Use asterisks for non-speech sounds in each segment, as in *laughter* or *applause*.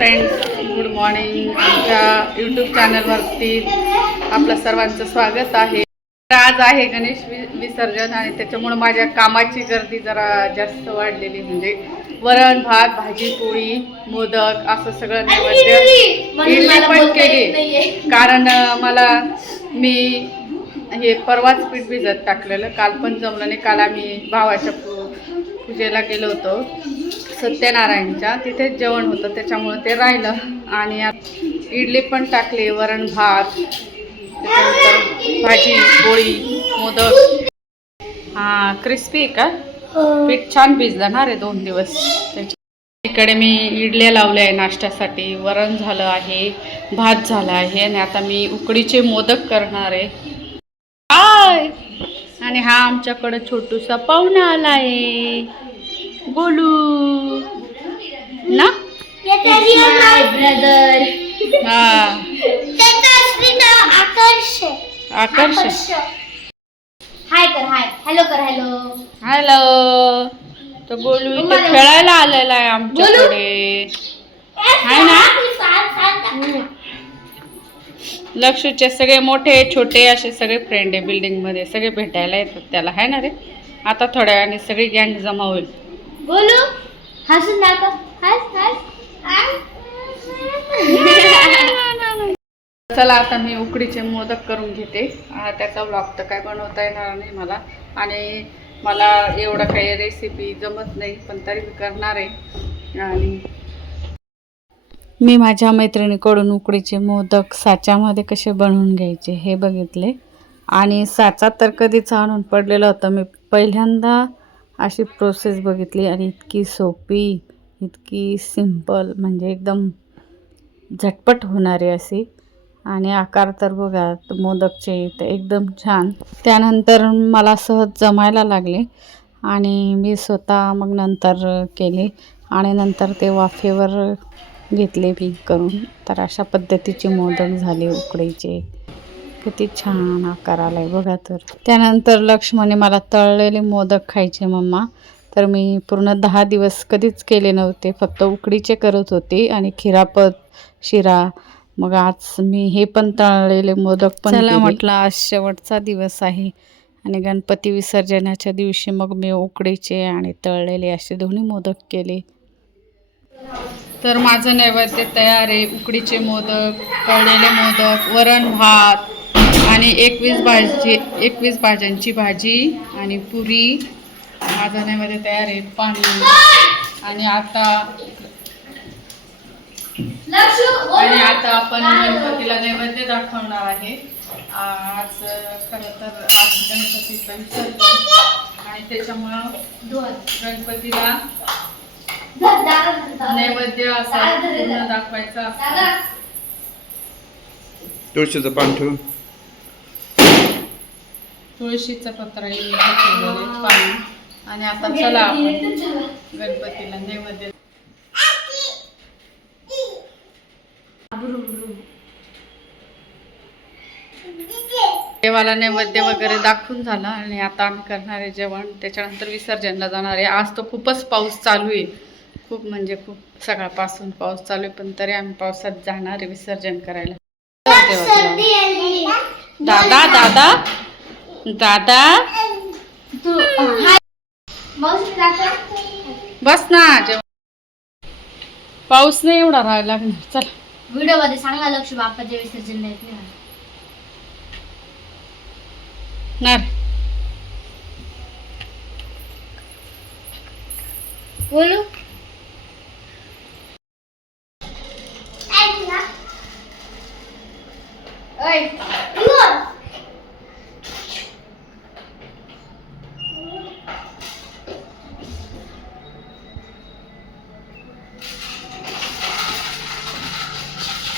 Friends good morning आमच्या YouTube चॅनलवरती आपलं सर्वांचं स्वागत आहे. आज आहे गणेश विसर्जन आणि त्याच्यामुळे माझ्या कामाची गर्दी जरा जास्त वाढलेली म्हणजे वरण भात भाजी पोळी मोदक असं सगळं नैवेद्य पण केली. कारण मला मी हे परवाच पीठ भिजत टाकलेलं. काल पण जमलं नाही. काल आम्ही भावाच्या पू पूजेला गेलो होतो. सत्यनारायणच्या तिथेच जेवण होतं त्याच्यामुळे ते राहिलं. आणि इडली पण टाकली वरण भात त्याच्यानंतर भाजी पोळी मोदक. हां क्रिस्पी आहे का? पीठ छान भिजलं ना रे दोन दिवस. त्याच्या इकडे मी इडल्या लावल्या आहे नाश्त्यासाठी. वरण झालं आहे भात झाला आहे आणि आता मी उकडीचे मोदक करणार आहे. आणि हा आमच्याकडं छोटूसा पाहुणा आला आहे. गोलू ना? ब्रदर *laughs* हा. आकर्ष. आकर्ष. हाय कर हाय. हॅलो कर हॅलो हॅलो तो गोलू इथे खेळायला आलेला आहे आमच्याकडे. हाय ना? लक्षूचे सगळे मोठे छोटे असे सगळे फ्रेंड आहे बिल्डिंगमध्ये. सगळे भेटायला येतात त्याला. आहे ना रे? आता थोड्या वेळाने सगळी गँग जमा होईल. बोलू? हसून दाखव. हस हस. चला आता मी उकडीचे मोदक करून घेते. त्याचा व्लॉग तर काय बनवता येणार नाही मला. आणि मला एवढं काही रेसिपी जमत नाही पण तरी मी करणार आहे. आणि मी माझ्या मैत्रिणीकडून उकडीचे मोदक साच्यामध्ये कसे बनवून घ्यायचे हे बघितले. आणि साचा तर कधीच आणून पडलेला होता. मी पहिल्यांदा अशी प्रोसेस बघितली आणि इतकी सोपी इतकी सिंपल म्हणजे एकदम झटपट होणारी अशी. आणि आकार तर बघा मोदकचे तर एकदम छान. त्यानंतर मला सहज जमायला लागले आणि मी स्वतः मग नंतर केले आणि नंतर ते वाफेवर घेतले पीक करून. तर अशा पद्धतीचे मोदक झाले उकडीचे किती छान आकार आलाय बघा तर. त्यानंतर लक्ष्मणे मला तळलेले मोदक खायचे मम्मा. तर मी पूर्ण दहा दिवस कधीच केले नव्हते. फक्त उकडीचे करत होते आणि खिरापत शिरा. मग आज मी हे पण तळलेले मोदक पण म्हटलं आज शेवटचा दिवस आहे आणि गणपती विसर्जनाच्या दिवशी मग मी उकडीचे आणि तळलेले असे दोन्ही मोदक केले. तर माझं नैवेद्य तयार आहे. उकडीचे मोदक तळलेले मोदक वरण भात आणि एकवीस भाजी एकवीस भाज्यांची भाजी आणि पुरी. माझं नैवेद्य तयार आहे पाणी. आणि आता आणि आता आपण गणपतीला नैवेद्य दाखवणार आहे. आज खरं तर आज गणपतीचा विसर्जन. आणि त्याच्यामुळं गणपतीला नैवेद्य असं पूर्ण दाखवायचं असतं. तुळशीचं पान ठेवून. तुळशीचं पत्र पाणी. आणि आता चला आपण गणपतीला नैवेद्य. देवाला नैवेद्य वगैरे दाखवून झाला आणि आता आम्ही करणार आहे जेवण. त्याच्यानंतर विसर्जनला जाणार आहे. आज तो खूपच पाऊस चालू आहे. खूप म्हणजे खूप सकाळपासून पाऊस चालू आहे पण तरी आम्ही पावसात जाणार आहे विसर्जन करायला. दादा दादा. दादा? तू बस ना पाऊस नाही एवढा राहायला. लागणार चल. व्हिडिओमध्ये सांगा लक्ष बाप्पाचे विसर्जन नाही बोलू?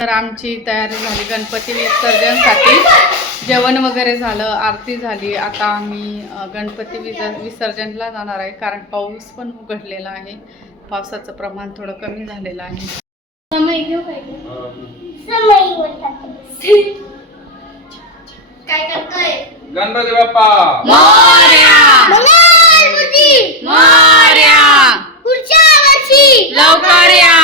तर आमची तयारी झाली गणपती विसर्जनसाठी. जेवण वगैरे झालं आरती झाली. आता आम्ही गणपती विस विसर्जनला जाणार आहे कारण पाऊस पण उघडलेला आहे. पावसाचं प्रमाण थोडं कमी झालेलं आहे. समय घेऊ काय? समय काय करतोय? गणपती बाप्पा मोरया मोरया पुढच्या वर्षी लवकर या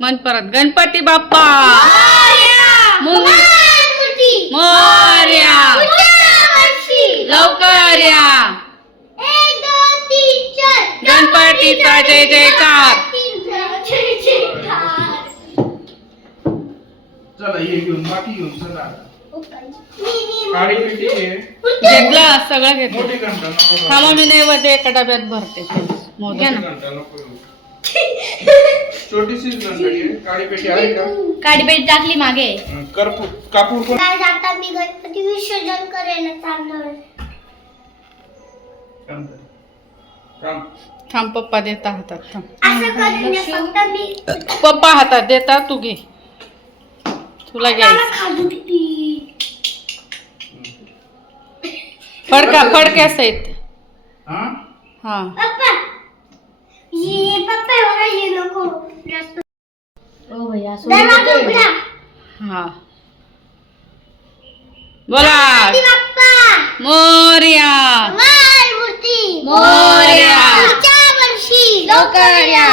मन परत. गणपती बाप्पा! मोरया! लवकर या! गणपतीचा जय जयकार! जय जयकार! चला घेऊन बाकी घेऊन चला. मी मी काळी पेटी आहे घेतलं सगळं घेतलं मोठी घंटा नको थांबा मी नैवेद्य एका डब्यात भरते. मोदक मोठी घंटा नको. *laughs* आहे. काळी पेटी आहे का? काडीपेट टाकली मागे. हं, कर्पूर कापूर कोण? काय आता मी गणपती विसर्जन करायला चाललोय थांब. पप्पा देता हातात थांब. असं करून दे फक्त मी पप्पा हातात देता तू घे. तुला मला घ्यायचं. खाजू किती फडका फडक्या सहित हा? हा. ये पप्पा मला ये नको जास्त ओ भैया दरवाजा उघडा। हा। बोला। बाप्पा मोर्या। मंगल मूर्ती। मोरया. पुढच्या वर्षी लवकर या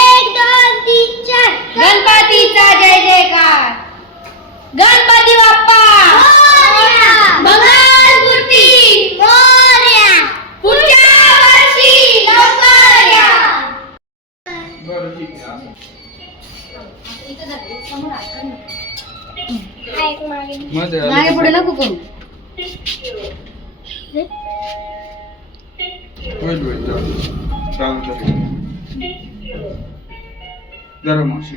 एक दोन तीन। जरा मावशी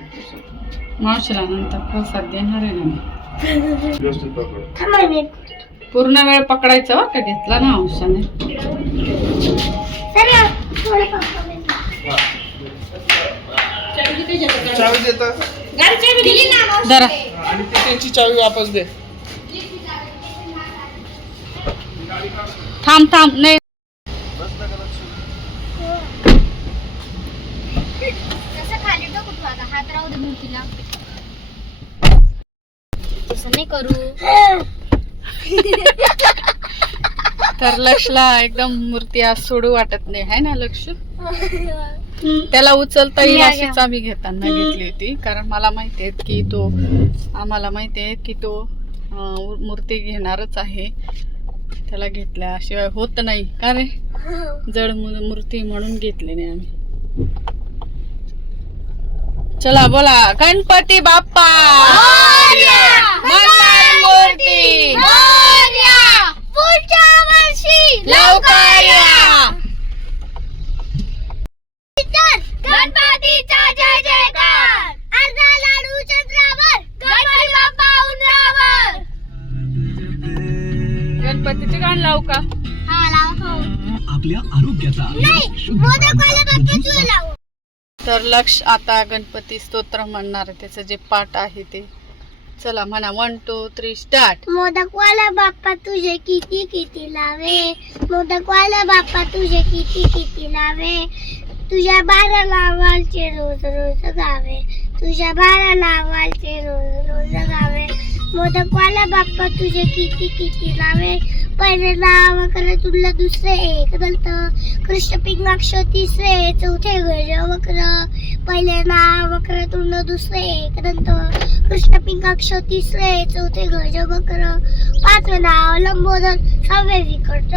मावशीला नंतर प्रसाद देणार आहे ना मी. व्यवस्थित पकड. थांबा मी. पूर्ण वेळ पकडायचा घेतला ना औषधाने चला थोडं पप्पा चावी देता? दिली ना मावशी. जरा. आणि ती त्यांची चावी वापस दे. थांब थांब. नाही तसं खाली टाकू तू आता हात राहू दे मूर्तीला तसं नाही करू? तर लक्षला एकदम मूर्ती आज सोडू वाटत नाही आहे ना लक्ष त्याला उचलता येईल अशीच. आम्ही घेताना घेतली होती. कारण मला माहिती आहे की तो आम्हाला माहिती आहे की तो मूर्ती घेणारच आहे. त्याला घेतल्याशिवाय होत नाही. का रे? जड मूर्ती म्हणून घेतली नाही आम्ही. चला बोला. गणपती बाप्पा! मूर्ती पुढच्या वर्षी लवकर या गणपतीचा जय जयकार. अर्धा लाडू चंद्रावर गणपती बाप्पा उंदरावर. गणपतीचे गाण लावू का? हा लाव आपल्या आरोग्याचा नाही मोदकवाला बाप्पा तू लाव. तर लक्ष आता गणपती स्तोत्र म्हणणार आहे. त्याचं जे पाठ आहे ते. चला म्हणा वन टू थ्री स्टार्ट मोदकवाला बाप्पा तुझे किती किती लावे? मोदकवाला बाप्पा तुझे किती किती लावे? तुझ्या बारा लावालचे रोज रोज गावे. तुझ्या बारा लावालचे रोज रोज गावे. मोदकवाला बाप्पा तुझे किती किती लावे? पहिले नाव कर तुला दुसरे एक दंत कृष्ण पिंगाक्ष तिसरे चौथे गज वक्र पहिले नाव वक्र तुला दुसरे एक दंत कृष्ण पिंगाक्ष तिसरे चौथे गज वक्र पाचवे नाव लंबोदर सहावे विकट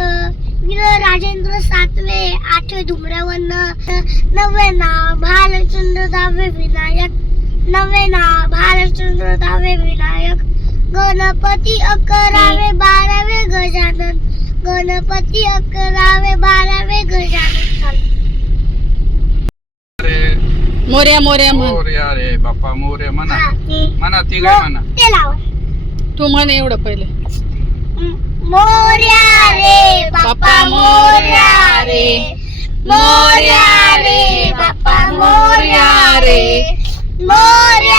राजेंद्र सातवे आठवे धुम्रवन्न नववे नाव भालचंद्र दहावे विनायक नववे नाव भालचंद्र दहावे विनायक गणपती अकरावे बारावे गजानन गणपती अकरावे बारावे गजानन चालू. अरे मोर्या मोर्या म्हण. मोरया रे बाप्पा मोरे म्हणा. ते- म्हणा ती काय म्हणा. ते लावा. तू म्हण एवढं पहिले. मोर्या रे बाप्पा मोर्या रे. मोर्या रे बाप्पा मोर्या रे. मोर्या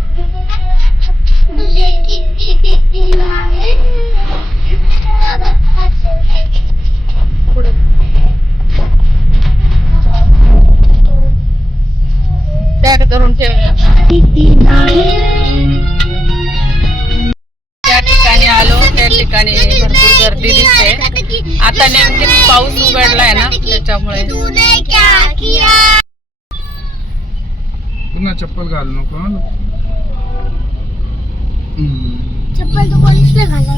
आता नेमकी पाऊस उघडलाय ना त्याच्यामुळे. तूने क्या किया पुन्हा चप्पल घालू नको. चप्पल तो कॉलेजला घाला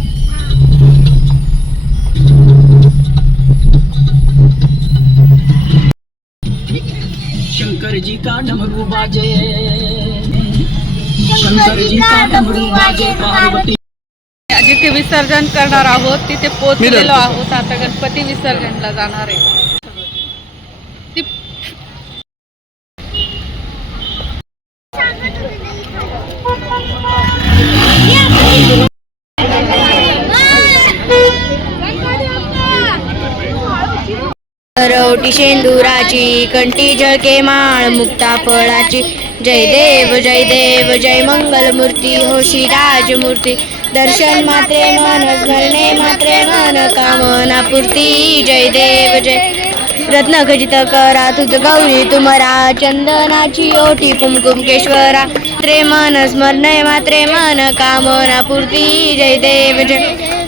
शंकर जी का डमरू बाजे? शंकर जी का डमरू बाजे? पार्वती जिथे विसर्जन करणार आहोत तिथे पोहोचलेलो. आहोत. आता गणपती विसर्जनला जाणार आहे. ती- रवटी शेंदुराची कंठी झळके माळ मुक्ता फळाची. जय देव जय देव जय मंगल मूर्ती होशी राजमूर्ती. दर्शन मात्रे मन स्मरणे मात्रे मन कामना पूर्ती जय देव जय रत्न खचित करा तुझ गौरी तुमरा चंदनाची ओटी कुमकुमकेश्वरा त्रे मन स्मरणे मात्रे मन कामना पूर्ती जय देव जय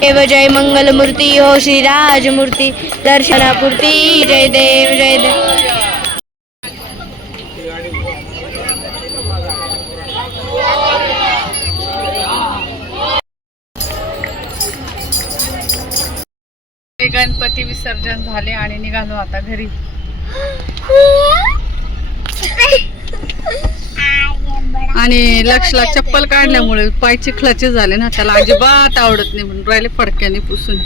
देव. जय मंगल मूर्ती हो श्री राजमूर्ती. दर्शनापूर्ती जय देव जय देव. गणपती विसर्जन झाले आणि निघालो आता घरी. आणि लक्षला चप्पल काढल्यामुळे पाय चिखलाचे झाले ना त्याला अजिबात आवडत नाही म्हणून राहिले फडक्याने पुसून.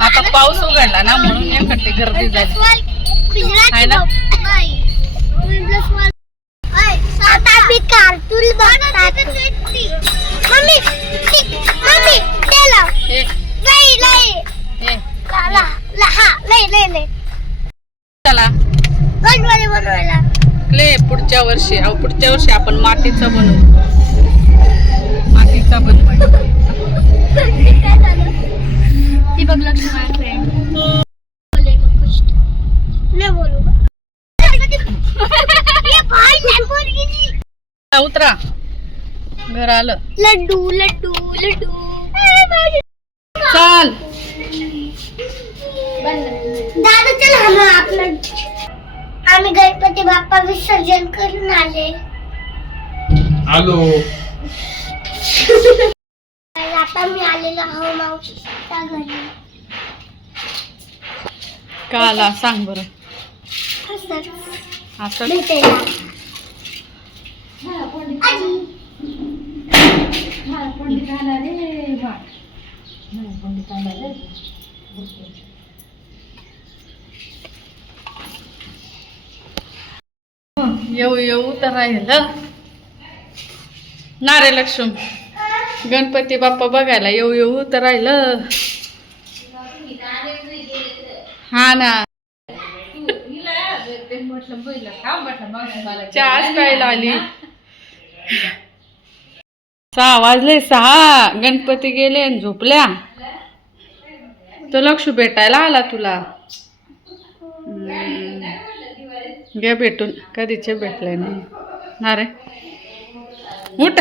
आता पाऊस उघडला ना म्हणून एकडे गर्दी झाली. ना? आता मी कार्टून बघतात. वर्षी अहो पुढच्या वर्षी आपण मातीचा बनवू. मातीचा ती बघ लक्ष माझ्या फ्रेंड पोरगी उतरा. घर आलं. लड्डू लड्डू लड्डू. चाल. दादा चल आपलं आम्ही गणपती बाप्पा विसर्जन करून आले. आलो. आता मी आलेलो आहो मावशीच्या घरी. का आला? सांग बरं. असं? असं भेटायला आजी. येऊ येऊ तर राहिलं. ना रे लक्ष्म. गणपती बाप्पा बघायला येऊ येऊ तर राहिलं. हा ना. चहाच प्यायला आली. सहा वाजले सहा. गणपती गेले आणि झोपल्या. तो लक्ष भेटायला आला तुला. घे भेटून. कधीचे भेटले नाही. ना रे उठ.